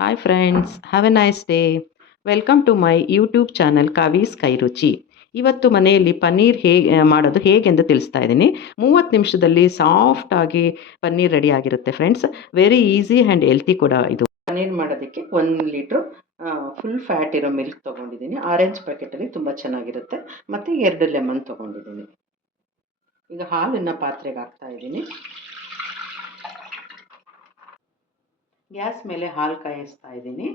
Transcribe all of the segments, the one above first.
Hi friends, have a nice day. Welcome to my YouTube channel Kavi's Kairuchi. ಇವತ್ತು ಮನೆಯಲ್ಲಿ ಪನ್ನೀರ್ ಮಾಡೋದು ಹೇಗೆಂದು ತಿಳಿಸ್ತಾ ಇದ್ದೀನಿ. 30 ನಿಮಿಷದಲ್ಲಿ ಸಾಫ್ಟಾಗಿ ಪನ್ನೀರ್ ರೆಡಿ ಆಗಿರುತ್ತೆ friends. Very easy and healthy ಕೂಡ ಇದು. ಪನ್ನೀರ್ ಮಾಡೋದಕ್ಕೆ 1 ಲೀಟ್ರು ಫುಲ್ ಫ್ಯಾಟ್ ಇರೋ ಮಿಲ್ಕ್ ತೊಗೊಂಡಿದ್ದೀನಿ. ಆರೆಂಜ್ ಪ್ಯಾಕೆಟಲ್ಲಿ ತುಂಬ ಚೆನ್ನಾಗಿರುತ್ತೆ. ಮತ್ತು 2 ಲೆಮನ್ ತೊಗೊಂಡಿದ್ದೀನಿ. ಈಗ ಹಾಲನ್ನು ಪಾತ್ರೆಗೆ ಹಾಕ್ತಾ ಇದ್ದೀನಿ. ಗ್ಯಾಸ್ ಮೇಲೆ ಹಾಲು ಕಾಯಿಸ್ತಾ ಇದ್ದೀನಿ.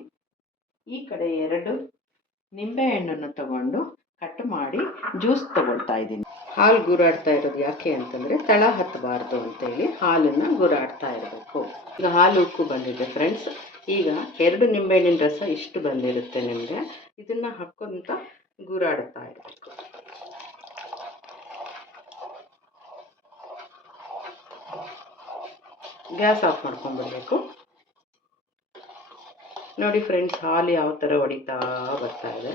ಈ ಕಡೆ 2 ನಿಂಬೆಹಣ್ಣನ್ನು ತಗೊಂಡು ಕಟ್ ಮಾಡಿ ಜ್ಯೂಸ್ ತಗೊಳ್ತಾ ಇದ್ದೀನಿ. ಹಾಲು ಗೂರಾಡ್ತಾ ಇರೋದು ಯಾಕೆ ಅಂತಂದರೆ ತಳ ಹತ್ತಬಾರ್ದು ಅಂತೇಳಿ ಹಾಲನ್ನು ಗೂರಾಡ್ತಾ ಇರಬೇಕು. ಈಗ ಹಾಲು ಉಕ್ಕು ಬಂದಿದೆ ಫ್ರೆಂಡ್ಸ್. ಈಗ 2 ನಿಂಬೆಹಣ್ಣಿನ ರಸ ಇಷ್ಟು ಬಂದಿರುತ್ತೆ ನಿಮಗೆ. ಇದನ್ನು ಹಾಕ್ಕೊಂತ ಗೂರಾಡ್ತಾ ಇರಬೇಕು. ಗ್ಯಾಸ್ ಆಫ್ ಮಾಡ್ಕೊಂಡ್ಬಿಡ್ಬೇಕು. ನೋಡಿ ಫ್ರೆಂಡ್ಸ್, ಹಾಲು ಯಾವ ಥರ ಹೊಡಿತಾ ಬರ್ತಾ ಇದೆ,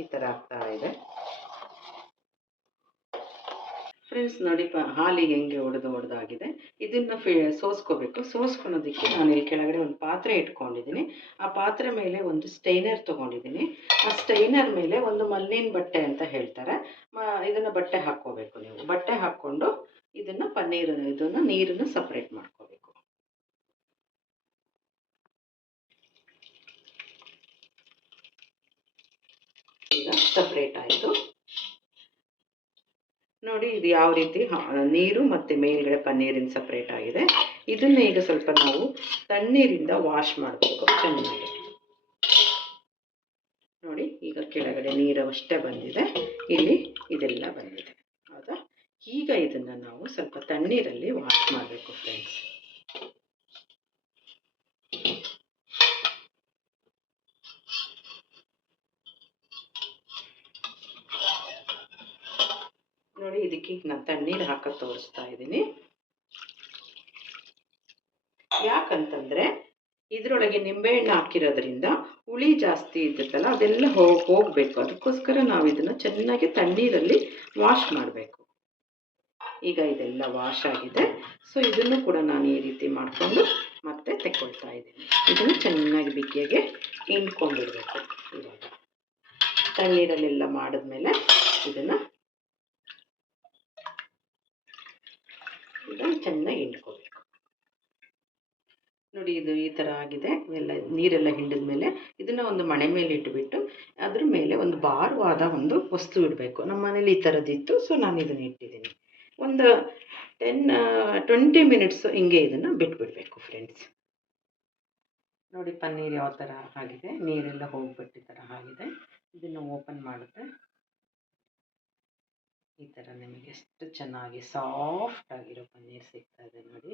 ಈ ಥರ ಆಗ್ತಾ ಇದೆ ಫ್ರೆಂಡ್ಸ್. ನೋಡಿ ಹಾಲಿಗೆ ಹೆಂಗೆ ಹೊಡೆದಾಗಿದೆ. ಇದನ್ನು ಸೋಸ್ಕೋಬೇಕು. ಸೋಸ್ಕೊಳೋದಕ್ಕೆ ನಾನು ಇಲ್ಲಿ ಕೆಳಗಡೆ ಒಂದು ಪಾತ್ರೆ ಇಟ್ಕೊಂಡಿದ್ದೀನಿ. ಆ ಪಾತ್ರೆ ಮೇಲೆ ಒಂದು ಸ್ಟೈನರ್ ತೊಗೊಂಡಿದ್ದೀನಿ. ಆ ಸ್ಟೈನರ್ ಮೇಲೆ ಒಂದು ಮಲ್ಲಿನ ಬಟ್ಟೆ ಅಂತ ಹೇಳ್ತಾರೆ, ಇದನ್ನು ಬಟ್ಟೆ ಹಾಕ್ಕೋಬೇಕು. ನೀವು ಬಟ್ಟೆ ಹಾಕ್ಕೊಂಡು ಇದನ್ನು ನೀರನ್ನು ಸಪ್ರೇಟ್ ಮಾಡ್ಕೋಬೇಕು. ಈಗ ಸಪ್ರೇಟ್ ಆಯಿತು ನೋಡಿ. ಇದು ಯಾವ ರೀತಿ ನೀರು ಮತ್ತು ಮೇಲ್ಗಡೆ ಪನ್ನೀರಿನ ಸಪ್ರೇಟ್ ಆಗಿದೆ. ಇದನ್ನು ಈಗ ಸ್ವಲ್ಪ ನಾವು ತಣ್ಣೀರಿಂದ ವಾಶ್ ಮಾಡಬೇಕು ಚೆನ್ನಾಗಿ. ನೋಡಿ, ಈಗ ಕೆಳಗಡೆ ನೀರು ಅಷ್ಟೇ ಬಂದಿದೆ, ಇಲ್ಲಿ ಇದೆಲ್ಲ ಬಂದಿದೆ, ಹೌದಾ? ಈಗ ಇದನ್ನು ನಾವು ಸ್ವಲ್ಪ ತಣ್ಣೀರಲ್ಲಿ ವಾಶ್ ಮಾಡಬೇಕು ಫ್ರೆಂಡ್ಸ್. ನೋಡಿ, ಇದಕ್ಕೆ ನಾನು ತಣ್ಣೀರು ಹಾಕೋದು ತೋರಿಸ್ತಾ ಇದ್ದೀನಿ. ಯಾಕಂತಂದರೆ ಇದರೊಳಗೆ ನಿಂಬೆಹಣ್ಣು ಹಾಕಿರೋದ್ರಿಂದ ಹುಳಿ ಜಾಸ್ತಿ ಇರುತ್ತಲ್ಲ, ಅದೆಲ್ಲ ಹೋಗಬೇಕು. ಅದಕ್ಕೋಸ್ಕರ ನಾವು ಇದನ್ನು ಚೆನ್ನಾಗಿ ತಣ್ಣೀರಲ್ಲಿ ವಾಶ್ ಮಾಡಬೇಕು. ಈಗ ಇದೆಲ್ಲ ವಾಶ್ ಆಗಿದೆ. ಸೊ ಇದನ್ನು ಕೂಡ ನಾನು ಈ ರೀತಿ ಮಾಡಿಕೊಂಡು ಮತ್ತೆ ತೆಕ್ಕೊಳ್ತಾ ಇದ್ದೀನಿ. ಇದನ್ನು ಚೆನ್ನಾಗಿ ಬಿಗಿಯಾಗೆ ಹಿಂಡ್ಕೊಂಡಿಡಬೇಕು. ಇವಾಗ ತಣ್ಣೀರಲ್ಲೆಲ್ಲ ಮಾಡಿದ್ಮೇಲೆ ಇದನ್ನು ಚೆನ್ನಾಗಿ ಹಿಂಡ್ಕೋಬೇಕು. ನೋಡಿ, ಇದು ಈ ಥರ ಆಗಿದೆ. ಎಲ್ಲ ನೀರೆಲ್ಲ ಹಿಂಡಿದ ಮೇಲೆ ಇದನ್ನು ಒಂದು ಮಣೆ ಮೇಲೆ ಇಟ್ಟುಬಿಟ್ಟು ಅದ್ರ ಮೇಲೆ ಒಂದು ಭಾರವಾದ ಒಂದು ವಸ್ತು ಇಡಬೇಕು. ನಮ್ಮ ಮನೇಲಿ ಈ ಥರದ್ದಿತ್ತು, ಸೊ ನಾನು ಇದನ್ನು ಇಟ್ಟಿದ್ದೀನಿ. ಒಂದು 10-20 ಮಿನಿಟ್ಸ್ ಹಿಂಗೆ ಇದನ್ನು ಬಿಟ್ಬಿಡಬೇಕು ಫ್ರೆಂಡ್ಸ್. ನೋಡಿ ಪನ್ನೀರ್ ಯಾವ ಥರ ಆಗಿದೆ, ನೀರೆಲ್ಲ ಹೋಗ್ಬಿಟ್ಟು ಈ ಥರ ಆಗಿದೆ. ಇದನ್ನು ಓಪನ್ ಮಾಡಿದ್ರೆ ಈ ಥರ ನಿಮಗೆ ಎಷ್ಟು ಚೆನ್ನಾಗಿ ಸಾಫ್ಟ್ ಆಗಿರೋ ಪನ್ನೀರ್ ಸಿಗ್ತಾ ಇದೆ. ನೋಡಿ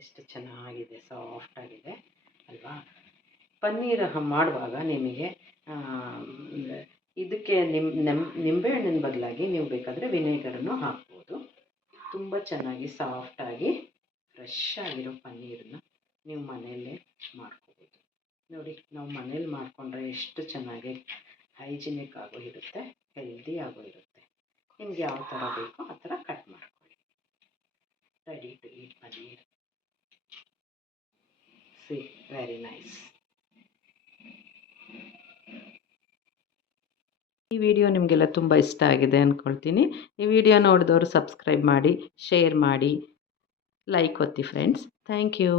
ಎಷ್ಟು ಚೆನ್ನಾಗಿದೆ, ಸಾಫ್ಟ್ ಆಗಿದೆ ಅಲ್ವಾ? ಪನ್ನೀರ್ ಮಾಡುವಾಗ ನಿಮಗೆ ಇದಕ್ಕೆ ನಿಂಬೆಹಣ್ಣಿನ ಬದಲಾಗಿ ನೀವು ಬೇಕಾದರೆ ವಿನೆಗರನ್ನು ಹಾಕ್ಬೋದು. ತುಂಬ ಚೆನ್ನಾಗಿ ಸಾಫ್ಟಾಗಿ ಫ್ರೆಶ್ ಆಗಿರೋ ಪನ್ನೀರನ್ನ ನೀವು ಮನೆಯಲ್ಲೇ ಮಾಡ್ಕೋಬೋದು. ನೋಡಿ, ನಾವು ಮನೇಲಿ ಮಾಡಿಕೊಂಡ್ರೆ ಎಷ್ಟು ಚೆನ್ನಾಗಿ ಹೈಜಿನಿಕ್ ಆಗೋ ಇರುತ್ತೆ, ಹೆಲ್ದಿ ಆಗೋ ಇರುತ್ತೆ. ನಿಮ್ಗೆ ಯಾವ ಥರ ಬೇಕೋ ಆ ಥರ ಕಟ್ ಮಾಡ್ಕೊಳ್ಳಿ. Ready to eat paneer. See, very nice. ಈ ವಿಡಿಯೋ ನಿಮಗೆಲ್ಲ ತುಂಬ ಇಷ್ಟ ಆಗಿದೆ ಅಂದ್ಕೊಳ್ತೀನಿ. ಈ ವಿಡಿಯೋ ನೋಡಿದವರು ಸಬ್ಸ್ಕ್ರೈಬ್ ಮಾಡಿ, ಶೇರ್ ಮಾಡಿ, ಲೈಕ್ ಒತ್ತಿ ಫ್ರೆಂಡ್ಸ್. Thank you.